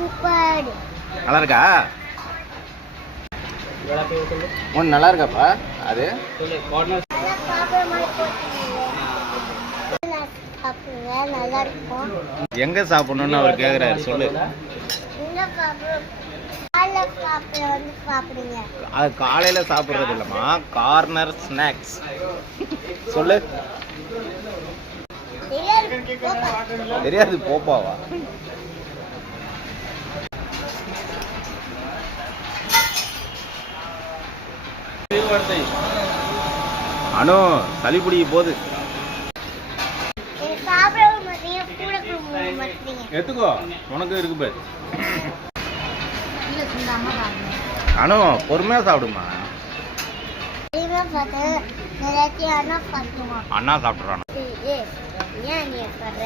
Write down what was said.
Super. நல்லா இருக்கா? ஒன்று நல்லா இருக்காப்பா அது? நல்லா சாப்பிட்ற மாதிரி போட்டுருங்க. சாப்பிடுங்க, நல்லா இருக்கும். எங்கே சாப்பிடணும்னு அவர் கேட்குறாரு, சொல்லு. இங்க சாப்பிடும், காலைல சாப்பிட வந்து சாப்பிடுங்க. அது காலையில் சாப்பிட்றது இல்லைம்மா, கார்னர் ஸ்நாக்ஸ். சொல்லு. தெரியாது போப்பாவா? அனு சளி பிடிக்க போகுது. எடுத்துக்கோ, உனக்கு இருக்கு பாரு. அனு பொறுமையா சாப்பிடுமா. அண்ணா சாப்பிட்றான். ஏன் நீ சொல்ற?